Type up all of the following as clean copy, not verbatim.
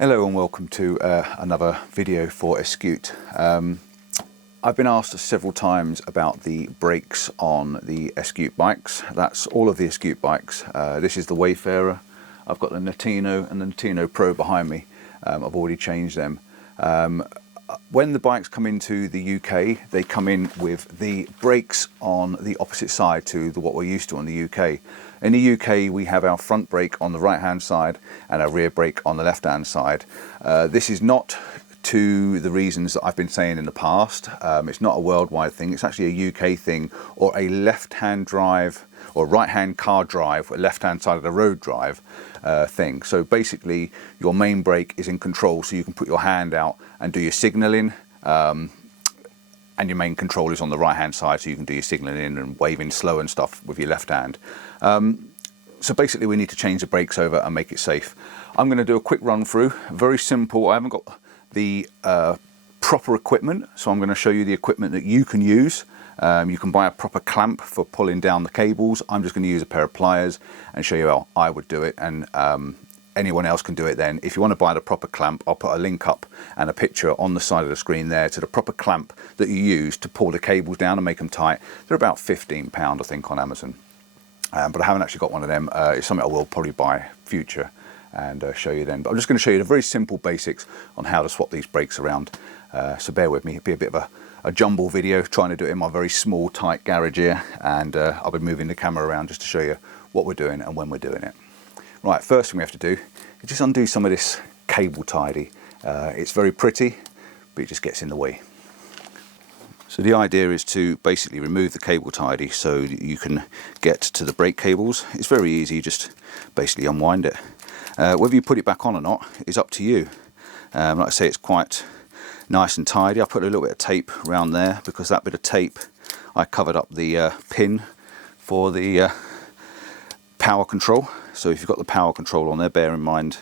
Hello and welcome to another video for Escute. I've been asked several times about the brakes on the Escute bikes. That's all of the Escute bikes. This is the Wayfarer. I've got the Notino and the Notino Pro behind me. I've already changed them. When the bikes come into the UK, they come in with the brakes on the opposite side to what we're used to on the UK. In the UK, we have our front brake on the right-hand side and our rear brake on the left-hand side. This is not to the reasons that I've been saying in the past. It's not a worldwide thing. It's actually a UK thing, or a left-hand drive or right-hand car drive, left-hand side of the road drive thing. So basically, your main brake is in control, so you can put your hand out and do your signalling. And your main control is on the right hand side, so you can do your signalling and waving slow and stuff with your left hand. So basically we need to change the brakes over and make it safe. I'm going to do a quick run through, very simple. I haven't got the proper equipment, so I'm going to show you the equipment that you can use. You can buy a proper clamp for pulling down the cables. I'm just going to use a pair of pliers and show you how I would do it, and anyone else can do it then. If you want to buy the proper clamp, I'll put a link up and a picture on the side of the screen there to the proper clamp that you use to pull the cables down and make them tight. They're about £15 I think on Amazon, but I haven't actually got one of them. It's something I will probably buy future and show you then, but I'm just going to show you the very simple basics on how to swap these brakes around. So bear with me, it'll be a bit of a jumble video, trying to do it in my very small tight garage here, and I'll be moving the camera around just to show you what we're doing and when we're doing it. Right, first thing we have to do is just undo some of this cable tidy. It's very pretty, but it just gets in the way. So the idea is to basically remove the cable tidy so that you can get to the brake cables. It's very easy, you just basically unwind it. Whether you put it back on or not is up to you. Like I say, it's quite nice and tidy. I put a little bit of tape around there because that bit of tape, I covered up the pin for the power control. So if you've got the power control on there, bear in mind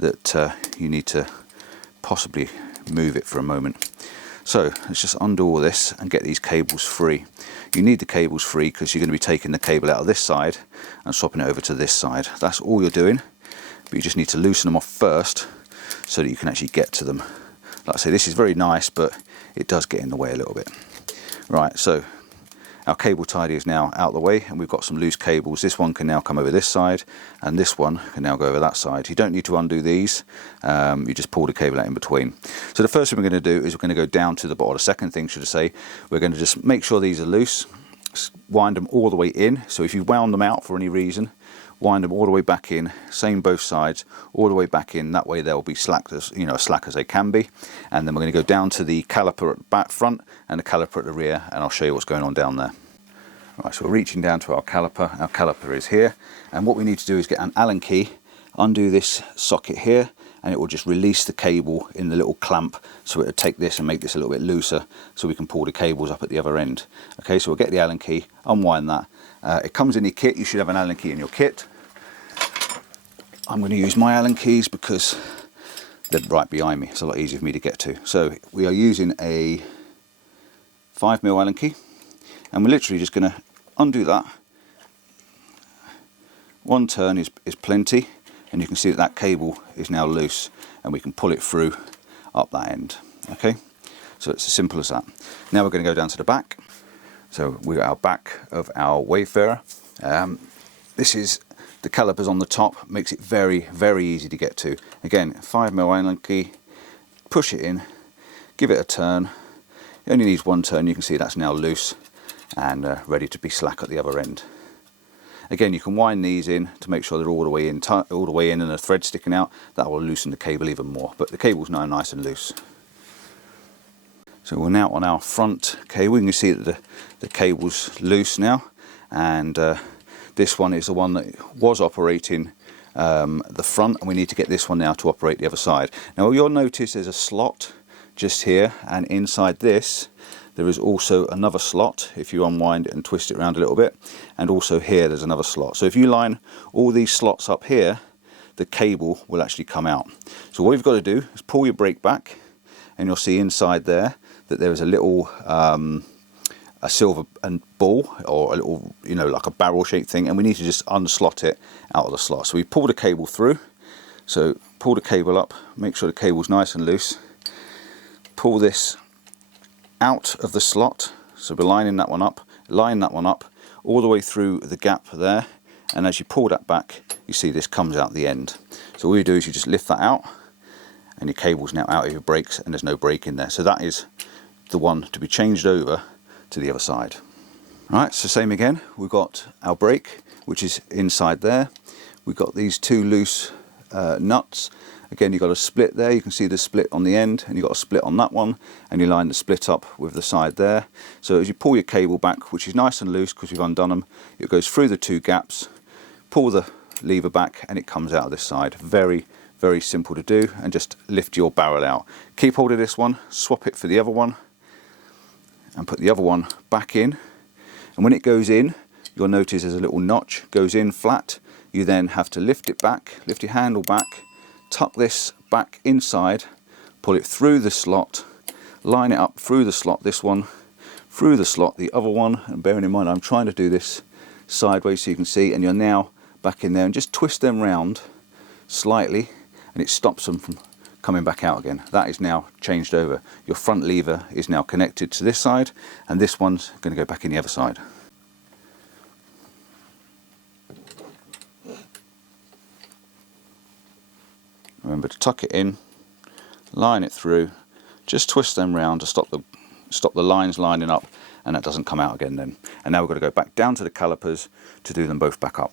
that you need to possibly move it for a moment. So let's just undo all this and get these cables free. You need the cables free because you're going to be taking the cable out of this side and swapping it over to this side. That's all you're doing, but you just need to loosen them off first so that you can actually get to them. Like I say, this is very nice, but it does get in the way a little bit. Right, so our cable tidy is now out of the way, and we've got some loose cables. This one can now come over this side, and this one can now go over that side. You don't need to undo these, you just pull the cable out in between. So the first thing we're going to do is we're going to go down to the bottom. The second thing, should I say, we're going to just make sure these are loose, wind them all the way in. So if you've wound them out for any reason, wind them all the way back in, same both sides, all the way back in. That way they'll be slack as, as slack as they can be. And then we're going to go down to the caliper at the back front and the caliper at the rear, and I'll show you what's going on down there. Right, so we're reaching down to our caliper. Our caliper is here, and what we need to do is get an Allen key, undo this socket here, and it will just release the cable in the little clamp, so it'll take this and make this a little bit looser so we can pull the cables up at the other end. Okay, so we'll get the Allen key, unwind that. It comes in your kit. You should have an Allen key in your kit. I'm going to use my Allen keys because they're right behind me. It's a lot easier for me to get to. So we are using a 5mm Allen key, and we're literally just going to undo that. One turn is plenty, and you can see that that cable is now loose, and we can pull it through up that end. Okay, so it's as simple as that. Now we're going to go down to the back. So we've got our back of our Wayfarer. This is the calipers on the top, makes it very, very easy to get to. Again, 5mm Allen key, push it in, give it a turn. It only needs one turn. You can see that's now loose and ready to be slack at the other end. Again, you can wind these in to make sure they're all the way in, and the thread sticking out. That will loosen the cable even more, but the cable's now nice and loose. So we're now on our front cable. You can see that the cable's loose now, and this one is the one that was operating the front, and we need to get this one now to operate the other side. Now you'll notice there's a slot just here, and inside this there is also another slot if you unwind it and twist it around a little bit, and also here there's another slot. So if you line all these slots up here, the cable will actually come out. So what you've got to do is pull your brake back, and you'll see inside there that there is a little a silver and ball, or a little, like a barrel shaped thing, and we need to just unslot it out of the slot. So we pull the cable through, So pull the cable up, make sure the cable's nice and loose. Pull this out of the slot, so we're lining that one up, line that one up all the way through the gap there, and as you pull that back you see this comes out the end. So all you do is you just lift that out and your cable's now out of your brakes and there's no brake in there. So that is the one to be changed over to the other side. Right, so same again, we've got our brake which is inside there. We've got these two loose nuts. Again, you've got a split there, you can see the split on the end, and you've got a split on that one, and you line the split up with the side there. So as you pull your cable back, which is nice and loose because we've undone them, it goes through the two gaps, pull the lever back, and it comes out of this side. Very, very simple to do, and just lift your barrel out. Keep hold of this one, swap it for the other one, and put the other one back in. And when it goes in, you'll notice there's a little notch, goes in flat. You then have to lift it back, lift your handle back, tuck this back inside, pull it through the slot, line it up through the slot, this one, through the slot, the other one, and bearing in mind I'm trying to do this sideways so you can see, and you're now back in there, and just twist them round slightly and it stops them from coming back out again. That is now changed over. Your front lever is now connected to this side, and this one's going to go back in the other side. Remember to tuck it in, line it through, just twist them round to stop the lines lining up, and that doesn't come out again then. And now we've got to go back down to the calipers to do them both back up.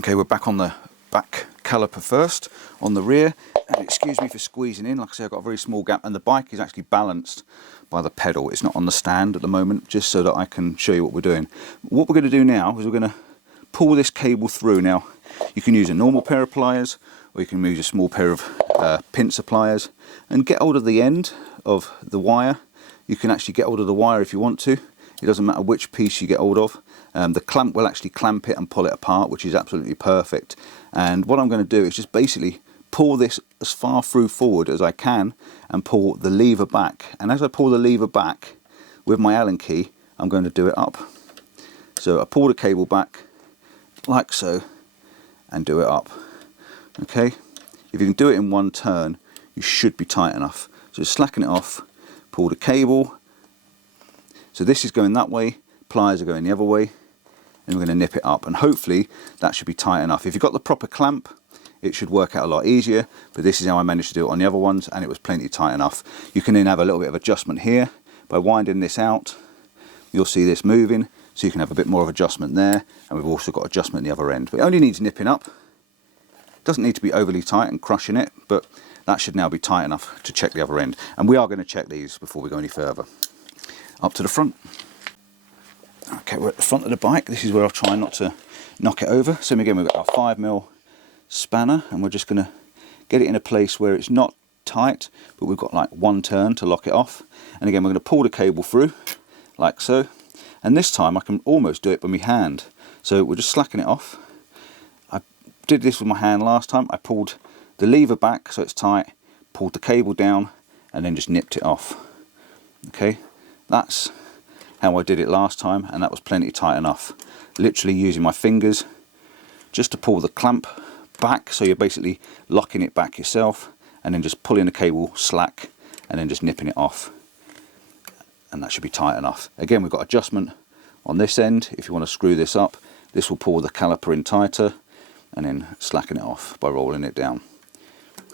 Okay, we're back on the back caliper first, on the rear, and excuse me for squeezing in, like I say I've got a very small gap, and the bike is actually balanced by the pedal. It's not on the stand at the moment, just so that I can show you what we're doing. What we're going to do now is we're going to pull this cable through. Now, you can use a normal pair of pliers, or you can use a small pair of pincer pliers, and get hold of the end of the wire. You can actually get hold of the wire if you want to. It doesn't matter which piece you get hold of. The clamp will actually clamp it and pull it apart, which is absolutely perfect. And what I'm going to do is just basically pull this as far through forward as I can and pull the lever back. And as I pull the lever back with my Allen key, I'm going to do it up. So I pull the cable back like so and do it up. Okay, if you can do it in one turn, you should be tight enough. So just slacken it off, pull the cable. So this is going that way, pliers are going the other way, and we're going to nip it up, and hopefully that should be tight enough. If you've got the proper clamp, it should work out a lot easier, but this is how I managed to do it on the other ones, and it was plenty tight enough. You can then have a little bit of adjustment here by winding this out. You'll see this moving, so you can have a bit more of adjustment there, and we've also got adjustment at the other end. But it only needs nipping up. Doesn't need to be overly tight and crushing it, but that should now be tight enough to check the other end. And we are going to check these before we go any further. Up to the front. Okay, we're at the front of the bike. This is where I'll try not to knock it over. So again, we've got our 5mm spanner, and we're just going to get it in a place where it's not tight, but we've got like one turn to lock it off. And again, we're going to pull the cable through like so. And this time I can almost do it by my hand. So we're just slacking it off. I did this with my hand last time. I pulled the lever back so it's tight, pulled the cable down, and then just nipped it off. Okay, that's how I did it last time, and that was plenty tight enough. Literally using my fingers just to pull the clamp back, so you're basically locking it back yourself, and then just pulling the cable slack and then just nipping it off, and that should be tight enough. Again, we've got adjustment on this end. If you want to screw this up, this will pull the caliper in tighter, and then slacken it off by rolling it down.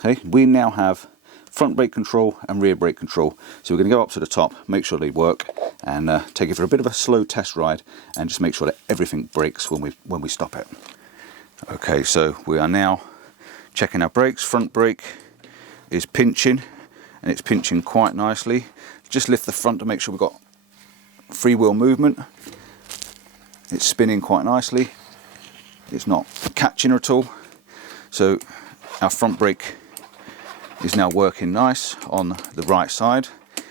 Okay, we now have front brake control and rear brake control. So we're going to go up to the top, make sure they work, and take it for a bit of a slow test ride, and just make sure that everything brakes when we stop it. Okay, so we are now checking our brakes. Front brake is pinching, and it's pinching quite nicely. Just lift the front to make sure we've got freewheel movement. It's spinning quite nicely. It's not catching at all. So our front brake is now working nice on the right side,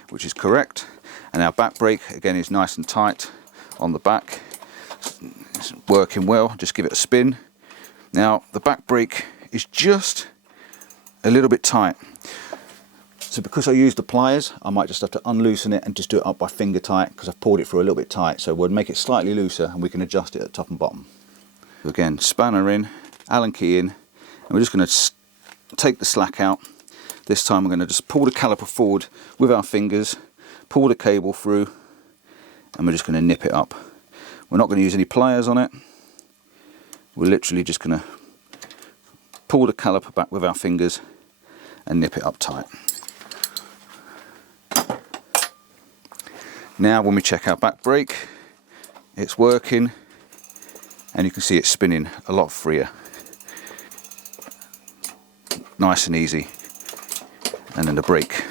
which is correct. And our back brake again is nice and tight on the back. It's working well. Just give it a spin. Now the back brake is just a little bit tight. So because I used the pliers, I might just have to unloosen it and just do it up by finger tight, because I've pulled it through a little bit tight. So we'll make it slightly looser, and we can adjust it at top and bottom. Again, spanner in, Allen key in, we're just going to take the slack out. This time we're going to just pull the caliper forward with our fingers, pull the cable through, and we're just going to nip it up. We're not going to use any pliers on it. We're literally just going to pull the caliper back with our fingers and nip it up tight. Now when we check our back brake, it's working, and you can see it's spinning a lot freer. Nice and easy, and then the brake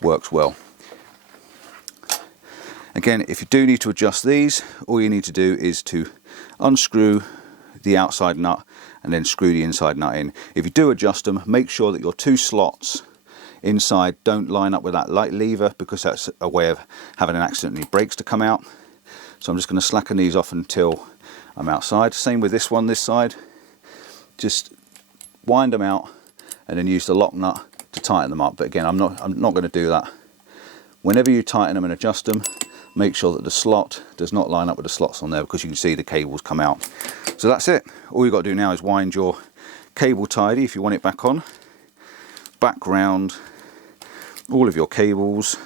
works well. Again, if you do need to adjust these, all you need to do is to unscrew the outside nut and then screw the inside nut in. If you do adjust them, make sure that your two slots inside don't line up with that light lever, because that's a way of having an accidentally brakes to come out. So I'm just going to slacken these off until I'm outside. Same with this one, this side. Just wind them out and then use the lock nut to tighten them up. But again, I'm not going to do that. Whenever you tighten them and adjust them, make sure that the slot does not line up with the slots on there, because you can see the cables come out. So that's it. All you've got to do now is wind your cable tidy if you want it back on, back round all of your cables,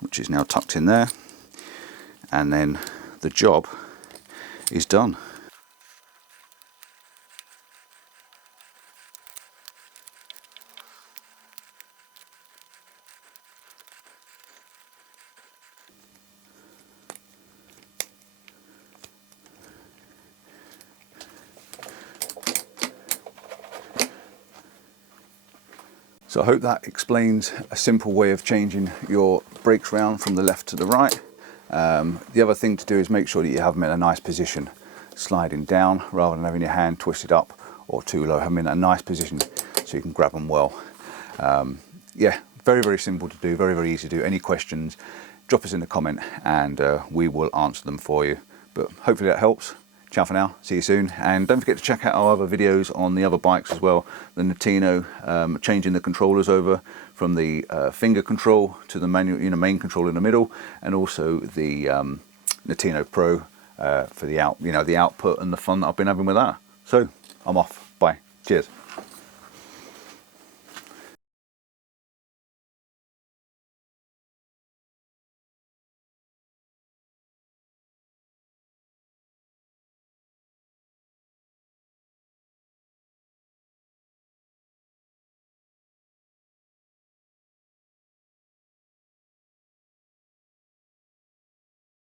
which is now tucked in there, and then the job is done. So I hope that explains a simple way of changing your brakes round from the left to the right. The other thing to do is make sure that you have them in a nice position, sliding down rather than having your hand twisted up or too low. Have them in a nice position so you can grab them well. Yeah, very, very simple to do, very, very easy to do. Any questions, drop us in the comment and we will answer them for you. But hopefully that helps. Ciao for now, see you soon, and don't forget to check out our other videos on the other bikes as well. The Nintino, changing the controllers over from the finger control to the manual, main control in the middle, and also the Nintino Pro for the the output and the fun that I've been having with that. So I'm off. Bye. Cheers.